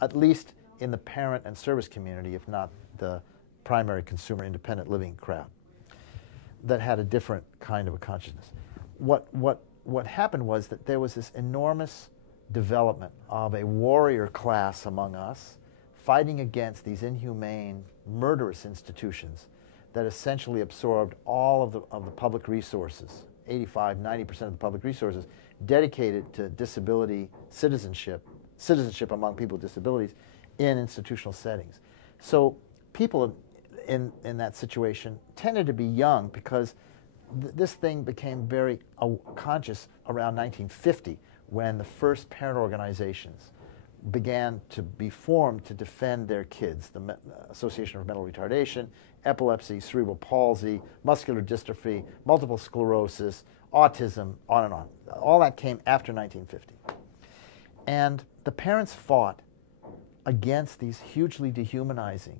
at least in the parent and service community, if not the primary consumer independent living crowd, that had a different kind of a consciousness. What happened was that there was this enormous development of a warrior class among us fighting against these inhumane, murderous institutions that essentially absorbed all of the public resources, 85–90% of the public resources dedicated to disability citizenship among people with disabilities in institutional settings. So people in that situation tended to be young because this thing became very conscious around 1950 when the first parent organizations began to be formed to defend their kids, the Association for Mental Retardation, epilepsy, cerebral palsy, muscular dystrophy, multiple sclerosis, autism, on and on. All that came after 1950. And the parents fought against these hugely dehumanizing,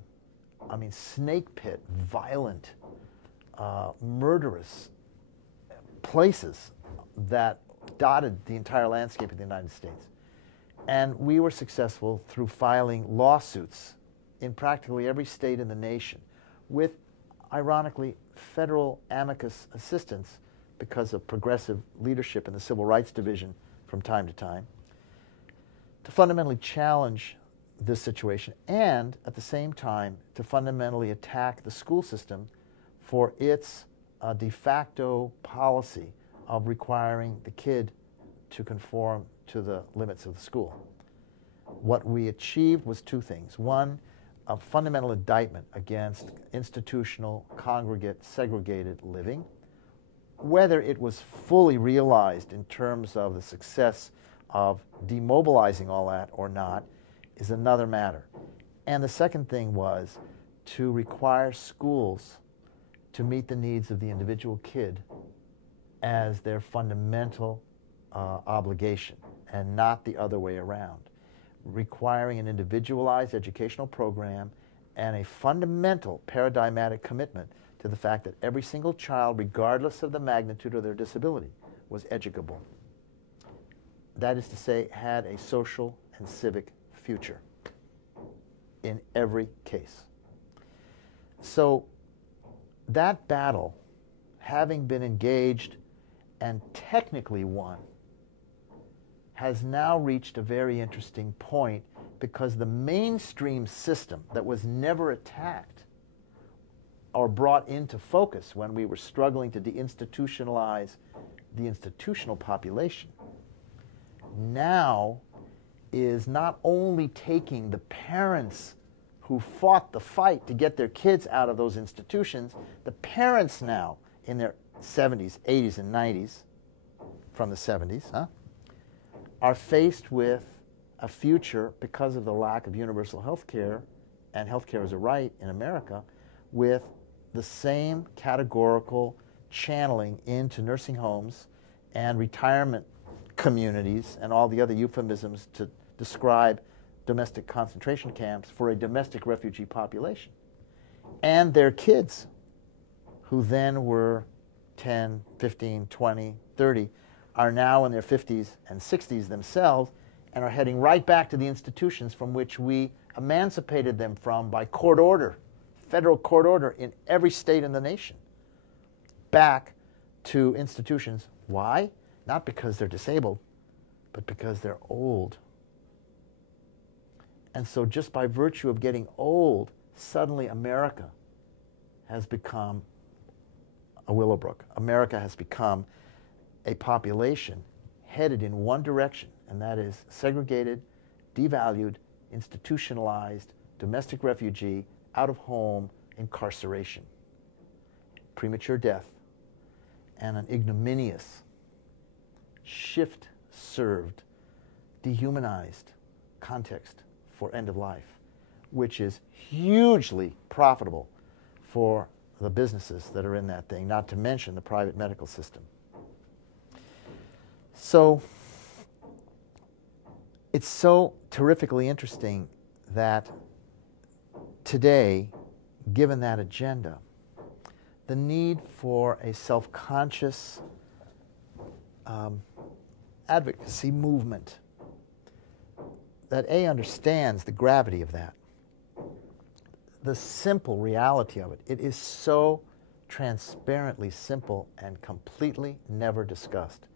I mean, snake pit, violent, murderous places that dotted the entire landscape of the United States. And we were successful through filing lawsuits in practically every state in the nation with, ironically, federal amicus assistance because of progressive leadership in the Civil Rights Division from time to time, to fundamentally challenge this situation and, at the same time, to fundamentally attack the school system for its de facto policy of requiring the kid to conform to the limits of the school. What we achieved was two things. One, a fundamental indictment against institutional, congregate, segregated living. Whether it was fully realized in terms of the success of demobilizing all that or not is another matter. And the second thing was to require schools to meet the needs of the individual kid as their fundamental obligation and not the other way around, requiring an individualized educational program and a fundamental paradigmatic commitment to the fact that every single child, regardless of the magnitude of their disability, was educable. That is to say, had a social and civic future in every case. So that battle, having been engaged and technically won, has now reached a very interesting point because the mainstream system that was never attacked or brought into focus when we were struggling to deinstitutionalize the institutional population now is not only taking the parents who fought the fight to get their kids out of those institutions, the parents now in their 70s, 80s, and 90s, from the 70s, are faced with a future, because of the lack of universal health care and health care as a right in America, with the same categorical channeling into nursing homes and retirement communities and all the other euphemisms to describe domestic concentration camps for a domestic refugee population. And their kids, who then were 10, 15, 20, 30, are now in their 50s and 60s themselves and are heading right back to the institutions from which we emancipated them from by court order, federal court order in every state in the nation, back to institutions. Why? Not because they're disabled, but because they're old. And so just by virtue of getting old, suddenly America has become a Willowbrook. America has become a population headed in one direction, and that is segregated, devalued, institutionalized, domestic refugee, out-of-home incarceration, premature death, and an ignominious, shift-served, dehumanized context for end of life, which is hugely profitable for the businesses that are in that thing, not to mention the private medical system. So it's so terrifically interesting that today, given that agenda, the need for a self-conscious advocacy movement that A, understands the gravity of that, the simple reality of it. It is so transparently simple and completely never discussed.